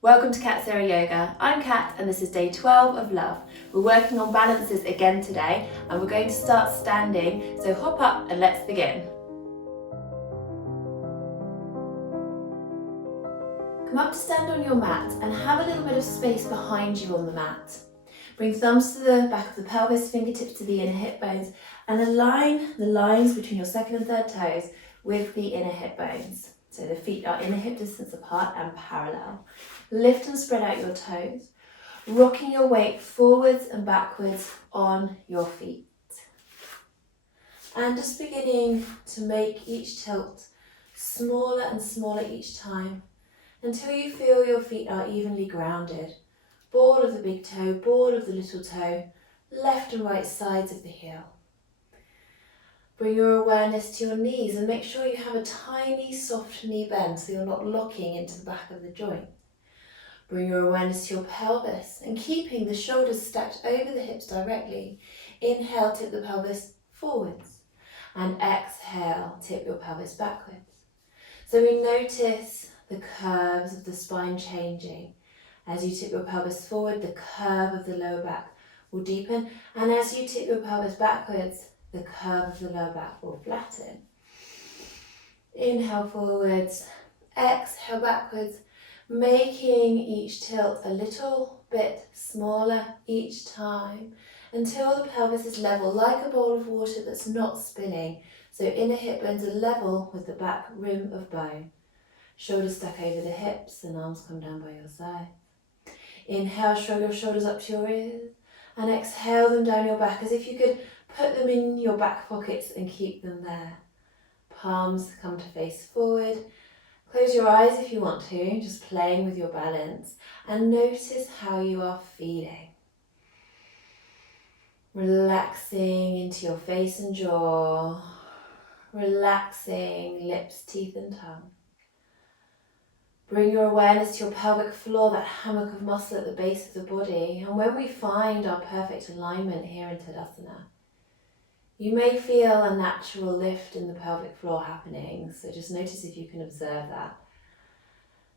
Welcome to Cat Sarah Yoga. I'm Kat and this is day 12 of love. We're working on balances again today and we're going to start standing, so hop up and let's begin. Come up to stand on your mat and have a little bit of space behind you on the mat. Bring thumbs to the back of the pelvis, fingertips to the inner hip bones, and align the lines between your second and third toes with the inner hip bones. So the feet are inner hip distance apart and parallel. Lift and spread out your toes, rocking your weight forwards and backwards on your feet. And just beginning to make each tilt smaller and smaller each time until you feel your feet are evenly grounded. Ball of the big toe, ball of the little toe, left and right sides of the heel. Bring your awareness to your knees and make sure you have a tiny soft knee bend so you're not locking into the back of the joint. Bring your awareness to your pelvis and keeping the shoulders stacked over the hips directly. Inhale, tip the pelvis forwards and exhale, tip your pelvis backwards. So we notice the curves of the spine changing. As you tip your pelvis forward, the curve of the lower back will deepen, and as you tip your pelvis backwards, the curve of the lower back will flatten. Inhale forwards, exhale backwards, making each tilt a little bit smaller each time until the pelvis is level, like a bowl of water that's not spinning. So inner hip bones are level with the back rim of bone. Shoulders stuck over the hips and arms come down by your side. Inhale, shrug your shoulders up to your ears and exhale them down your back as if you could put them in your back pockets and keep them there. Palms come to face forward. Close your eyes if you want to, just playing with your balance, and notice how you are feeling. Relaxing into your face and jaw, relaxing lips, teeth and tongue. Bring your awareness to your pelvic floor, that hammock of muscle at the base of the body. And when we find our perfect alignment here in Tadasana, you may feel a natural lift in the pelvic floor happening. So just notice if you can observe that.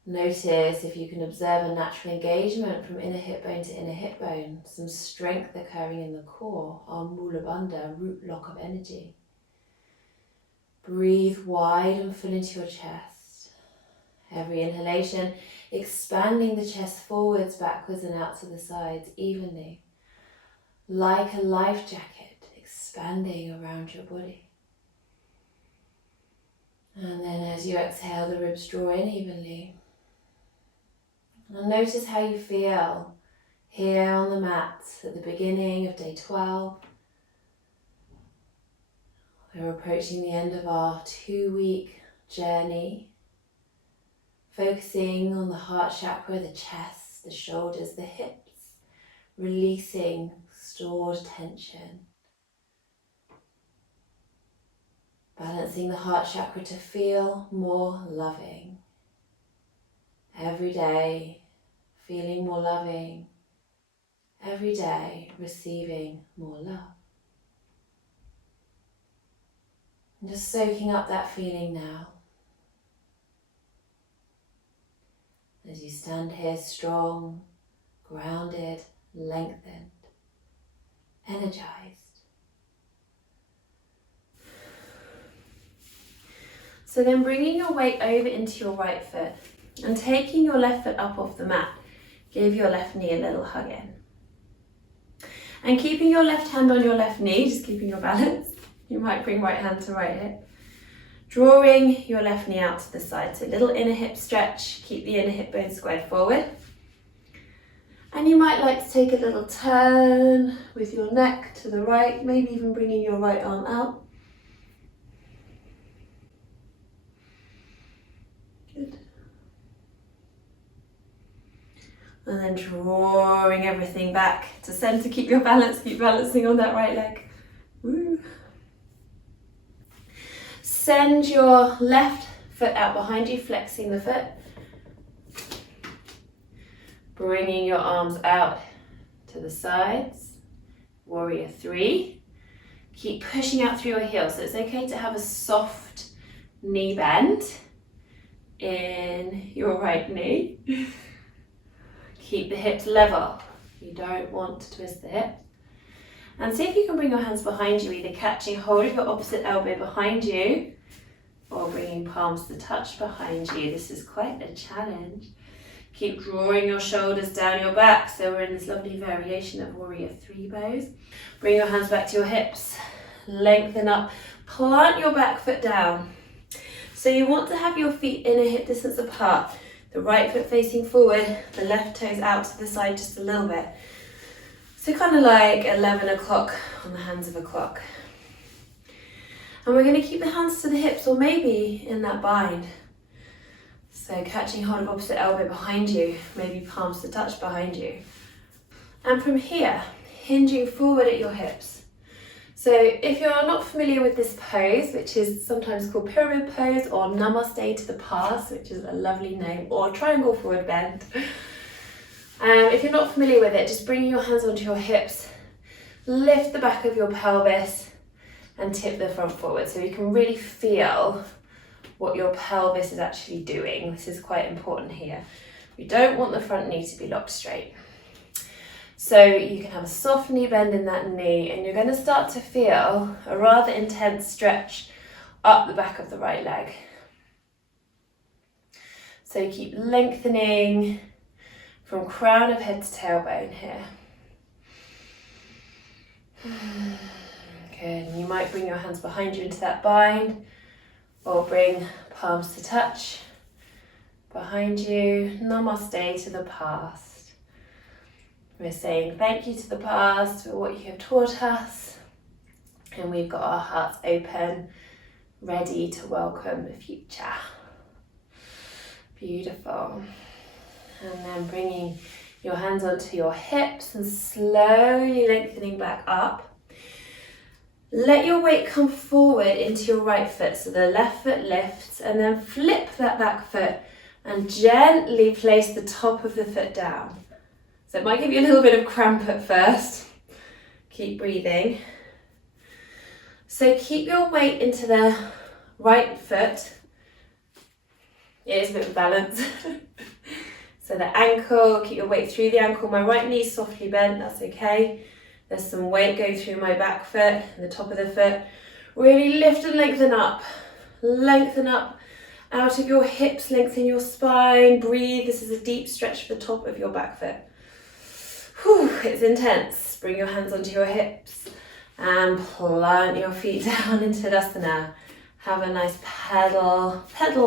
Notice if you can observe a natural engagement from inner hip bone to inner hip bone. Some strength occurring in the core, our Mula Bandha, root lock of energy. Breathe wide and full into your chest. Every inhalation, expanding the chest forwards, backwards and out to the sides evenly. Like a life jacket, expanding around your body. And then as you exhale, the ribs draw in evenly. And notice how you feel here on the mat at the beginning of day 12. We're approaching the end of our 2-week journey. Focusing on the heart chakra, the chest, the shoulders, the hips, releasing stored tension. Balancing the heart chakra to feel more loving. Every day, feeling more loving. Every day, receiving more love. And just soaking up that feeling now. As you stand here strong, grounded, lengthened, energized. So then bringing your weight over into your right foot and taking your left foot up off the mat, give your left knee a little hug in. And keeping your left hand on your left knee, just keeping your balance, you might bring right hand to right hip. Drawing your left knee out to the side, so little inner hip stretch, keep the inner hip bone squared forward. And you might like to take a little turn with your neck to the right, maybe even bringing your right arm out. Good. And then drawing everything back to center, keep your balance, keep balancing on that right leg. Woo. Send your left foot out behind you, flexing the foot. Bringing your arms out to the sides. Warrior 3. Keep pushing out through your heels. So it's okay to have a soft knee bend in your right knee. Keep the hips level. You don't want to twist the hip. And see if you can bring your hands behind you, either catching hold of your opposite elbow behind you or bringing palms to touch behind you. This is quite a challenge. Keep drawing your shoulders down your back. So we're in this lovely variation of warrior three pose. Bring your hands back to your hips. Lengthen up. Plant your back foot down. So you want to have your feet in a hip distance apart. The right foot facing forward, the left toes out to the side just a little bit. So kind of like 11 o'clock on the hands of a clock. And we're going to keep the hands to the hips or maybe in that bind. So catching hold of opposite elbow behind you, maybe palms to touch behind you. And from here, hinging forward at your hips. So if you're not familiar with this pose, which is sometimes called pyramid pose or namaste to the pass, which is a lovely name, or triangle forward bend. If you're not familiar with it, just bringing your hands onto your hips, lift the back of your pelvis and tip the front forward so you can really feel what your pelvis is actually doing. This is quite important here. We don't want the front knee to be locked straight. So you can have a soft knee bend in that knee and you're going to start to feel a rather intense stretch up the back of the right leg. So you keep lengthening from crown of head to tailbone here. Good, and you might bring your hands behind you into that bind or bring palms to touch behind you. Namaste to the past. We're saying thank you to the past for what you have taught us. And we've got our hearts open, ready to welcome the future. Beautiful. And then bringing your hands onto your hips and slowly lengthening back up. Let your weight come forward into your right foot. So the left foot lifts and then flip that back foot and gently place the top of the foot down. So it might give you a little bit of cramp at first. Keep breathing. So keep your weight into the right foot. It is a bit of balance. So the ankle, keep your weight through the ankle. My right knee is softly bent, that's okay. There's some weight going through my back foot and the top of the foot. Really lift and lengthen up. Lengthen up out of your hips, lengthen your spine. Breathe, this is a deep stretch for the top of your back foot. Whew, it's intense. Bring your hands onto your hips and plant your feet down into Tadasana. Have a nice pedal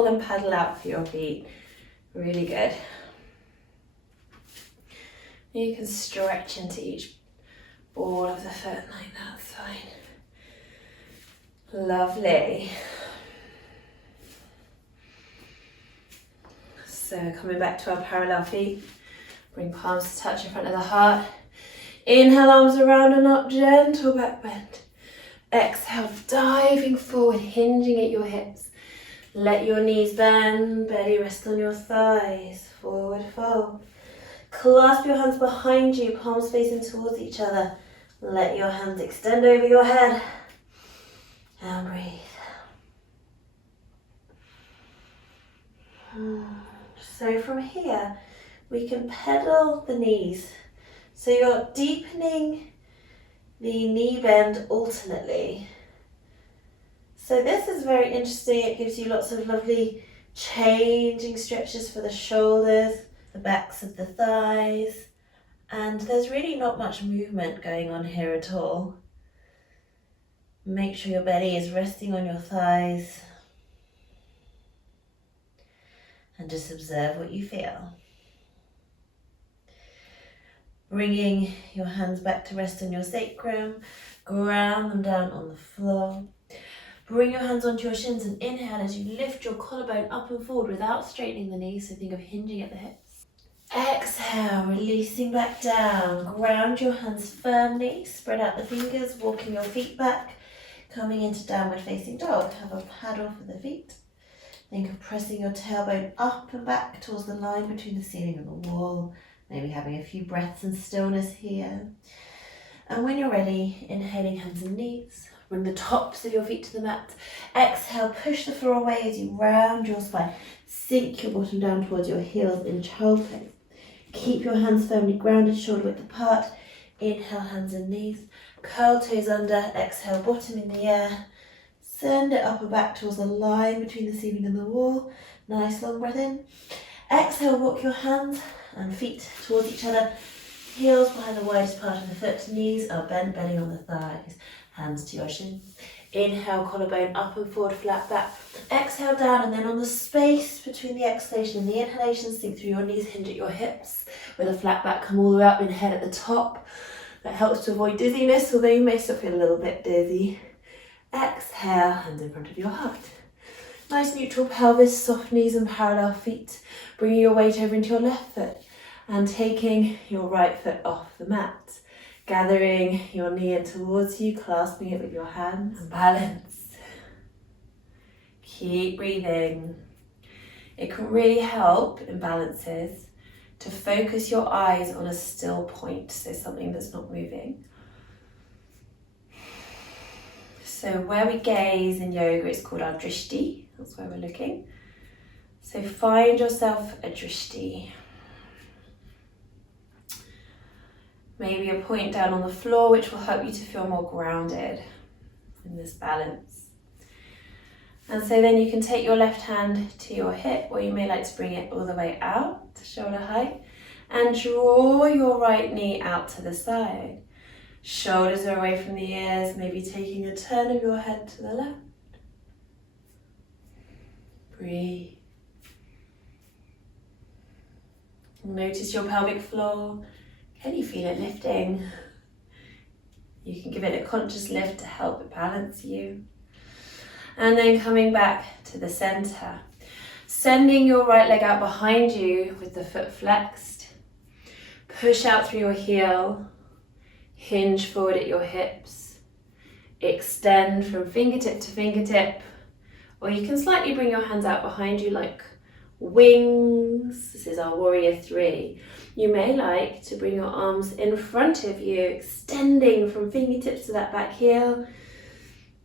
and paddle out for your feet. Really good. You can stretch into each ball of the foot like that, fine. Lovely. So coming back to our parallel feet, bring palms to touch in front of the heart. Inhale, arms around and up, gentle back bend. Exhale, diving forward, hinging at your hips. Let your knees bend, belly rest on your thighs, forward fold. Clasp your hands behind you, palms facing towards each other. Let your hands extend over your head and breathe. So from here, we can pedal the knees. So you're deepening the knee bend alternately. So this is very interesting. It gives you lots of lovely changing stretches for the shoulders, the backs of the thighs, and there's really not much movement going on here at all. Make sure your belly is resting on your thighs and just observe what you feel. Bringing your hands back to rest on your sacrum, ground them down on the floor. Bring your hands onto your shins and inhale as you lift your collarbone up and forward without straightening the knees, so think of hinging at the hips. Exhale, releasing back down. Ground your hands firmly, spread out the fingers, walking your feet back, coming into downward facing dog. Have a paddle for the feet. Think of pressing your tailbone up and back towards the line between the ceiling and the wall. Maybe having a few breaths in stillness here. And when you're ready, inhaling hands and knees. Bring the tops of your feet to the mat. Exhale, push the floor away as you round your spine. Sink your bottom down towards your heels in child pose. keep your hands firmly grounded, shoulder width apart. Inhale, hands and knees. Curl toes under, exhale, bottom in the air. Send it up and back towards the line between the ceiling and the wall. Nice long breath in. Exhale, walk your hands and feet towards each other. Heels behind the widest part of the foot. Knees are bent, bending on the thighs. Hands to your shin. Inhale, collarbone up and forward, flat back. Exhale down, and then on the space between the exhalation and the inhalation, sink through your knees, hinge at your hips. With a flat back, come all the way up in head at the top. That helps to avoid dizziness, although you may still feel a little bit dizzy. Exhale, hands in front of your heart. Nice neutral pelvis, soft knees and parallel feet. Bringing your weight over into your left foot and taking your right foot off the mat. Gathering your knee in towards you, clasping it with your hands. And balance. Keep breathing. It can really help in balances to focus your eyes on a still point, so something that's not moving. So where we gaze in yoga, it's called our drishti. That's where we're looking. So find yourself a drishti. Maybe a point down on the floor, which will help you to feel more grounded in this balance. And so then you can take your left hand to your hip, or you may like to bring it all the way out to shoulder height, and draw your right knee out to the side. Shoulders are away from the ears, maybe taking a turn of your head to the left. Breathe. Notice your pelvic floor. Can you feel it lifting? You can give it a conscious lift to help it balance you. And then coming back to the center. Sending your right leg out behind you with the foot flexed. Push out through your heel. Hinge forward at your hips. Extend from fingertip to fingertip. Or you can slightly bring your hands out behind you like wings. This is our warrior 3. You may like to bring your arms in front of you, extending from fingertips to that back heel.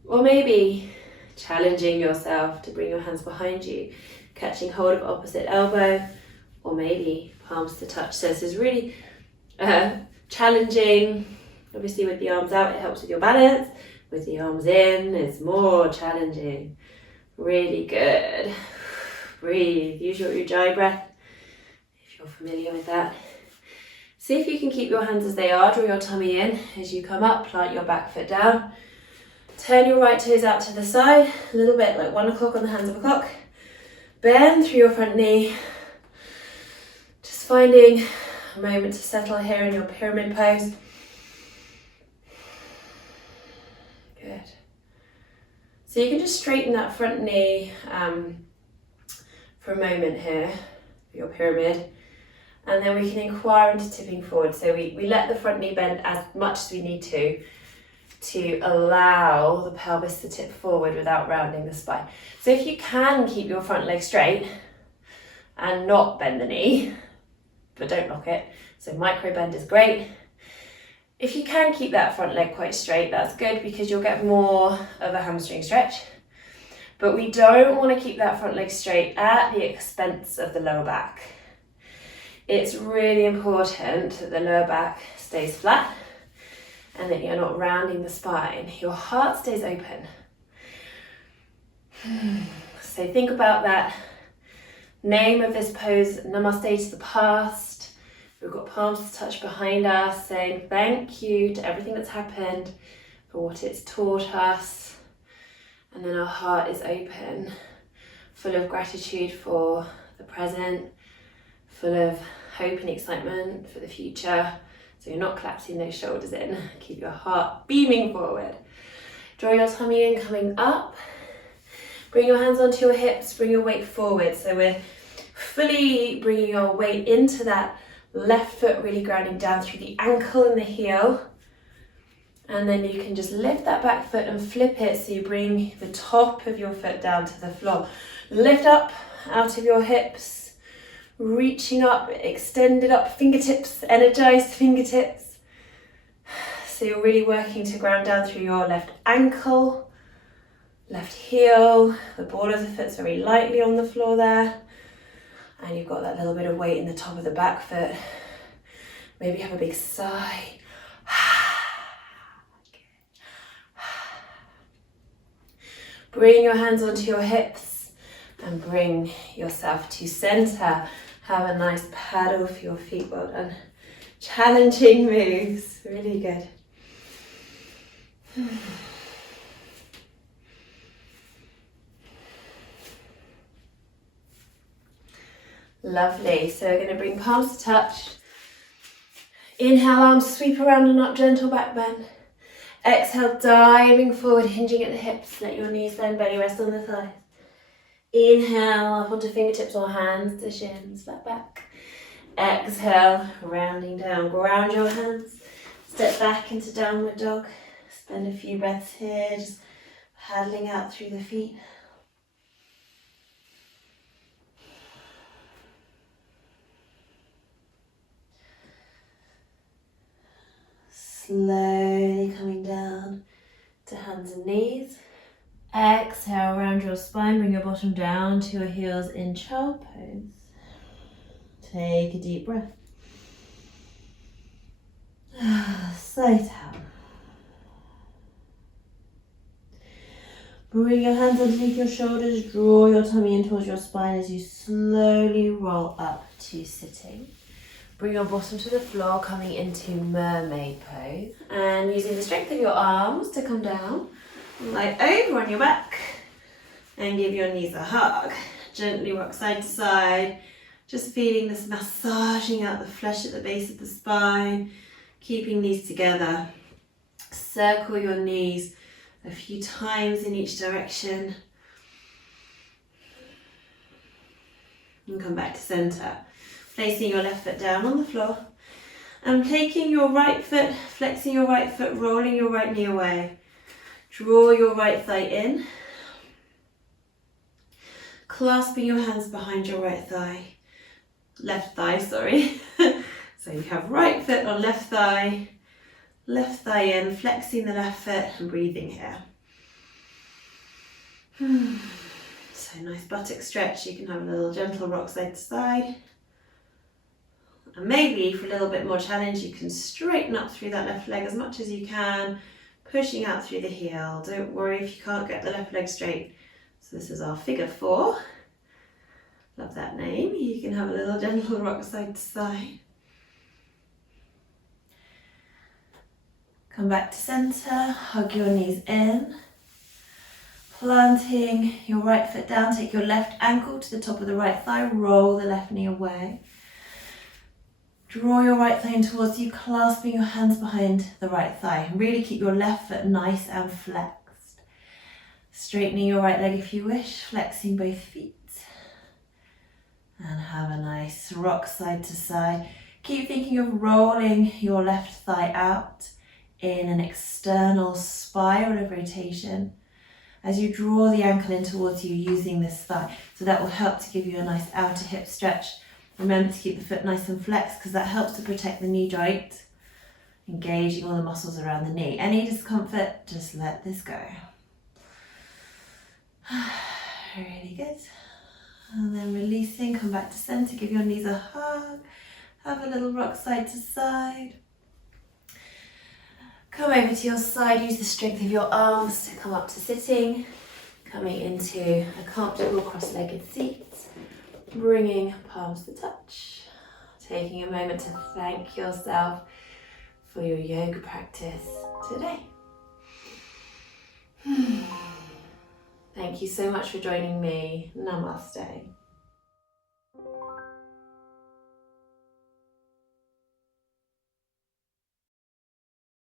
Or maybe challenging yourself to bring your hands behind you, catching hold of opposite elbow, or maybe palms to touch. So this is really challenging. Obviously with the arms out, it helps with your balance. With the arms in, it's more challenging. Really good. Breathe, use your ujjayi breath if you're familiar with that. See if you can keep your hands as they are. Draw your tummy in as you come up, plant your back foot down. Turn your right toes out to the side, a little bit like 1 o'clock on the hands of a clock. Bend through your front knee. Just finding a moment to settle here in your pyramid pose. Good. So you can just straighten that front knee for a moment here, for your pyramid. And then we can inquire into tipping forward. So we let the front knee bend as much as we need to allow the pelvis to tip forward without rounding the spine. So if you can keep your front leg straight and not bend the knee, but don't lock it, so micro bend is great. If you can keep that front leg quite straight, that's good because you'll get more of a hamstring stretch. But we don't want to keep that front leg straight at the expense of the lower back. It's really important that the lower back stays flat and that you're not rounding the spine. Your heart stays open. So think about that name of this pose, Namaste to the past. We've got palms to touch behind us, saying thank you to everything that's happened, for what it's taught us. And then our heart is open, full of gratitude for the present, full of hope and excitement for the future. So you're not collapsing those shoulders in. Keep your heart beaming forward. Draw your tummy in, coming up. Bring your hands onto your hips, bring your weight forward. So we're fully bringing our weight into that left foot, really grounding down through the ankle and the heel. And then you can just lift that back foot and flip it so you bring the top of your foot down to the floor. Lift up out of your hips, reaching up, extended up, fingertips, energized fingertips. So you're really working to ground down through your left ankle, left heel. The ball of the foot's very lightly on the floor there. And you've got that little bit of weight in the top of the back foot, Maybe have a big sigh. Bring your hands onto your hips and bring yourself to center. Have a nice paddle for your feet. Well done. Challenging moves. Really good. Lovely. So we're going to bring palms to touch. Inhale, arms sweep around and up, gentle back bend. Exhale, diving forward, hinging at the hips. Let your knees bend, belly rest on the thighs. Inhale, up onto fingertips or hands to shins, flat back. Exhale, rounding down, ground your hands. Step back into downward dog. Spend a few breaths here, just paddling out through the feet. Slowly coming down to hands and knees. Exhale, round your spine, bring your bottom down to your heels in child pose. Take a deep breath. Slow down. Bring your hands underneath your shoulders, draw your tummy in towards your spine as you slowly roll up to sitting. Bring your bottom to the floor, coming into mermaid pose. And using the strength of your arms to come down, lie over on your back and give your knees a hug. Gently rock side to side, just feeling this massaging out the flesh at the base of the spine, keeping these together. Circle your knees a few times in each direction. And come back to center. Placing your left foot down on the floor and taking your right foot, flexing your right foot, rolling your right knee away. Draw your right thigh in, clasping your hands behind your right thigh, left thigh, sorry. So you have right foot on left thigh in, flexing the left foot and breathing here. So nice buttock stretch. You can have a little gentle rock side to side. And maybe for a little bit more challenge, you can straighten up through that left leg as much as you can, pushing out through the heel. Don't worry if you can't get the left leg straight. So this is our figure 4. Love that name. You can have a little gentle rock side to side. Come back to center, hug your knees in. Planting your right foot down, take your left ankle to the top of the right thigh, roll the left knee away. Draw your right thigh in towards you, clasping your hands behind the right thigh. And really keep your left foot nice and flexed. Straightening your right leg if you wish, flexing both feet. And have a nice rock side to side. Keep thinking of rolling your left thigh out in an external spiral of rotation as you draw the ankle in towards you using this thigh. So that will help to give you a nice outer hip stretch. Remember to keep the foot nice and flexed because that helps to protect the knee joint, engaging all the muscles around the knee. Any discomfort, just let this go. Really good. And then releasing, come back to center, give your knees a hug, have a little rock side to side. Come over to your side, use the strength of your arms to come up to sitting, coming into a comfortable cross-legged seat. Bringing palms to touch, taking a moment to thank yourself for your yoga practice today. Thank you so much for joining me. Namaste.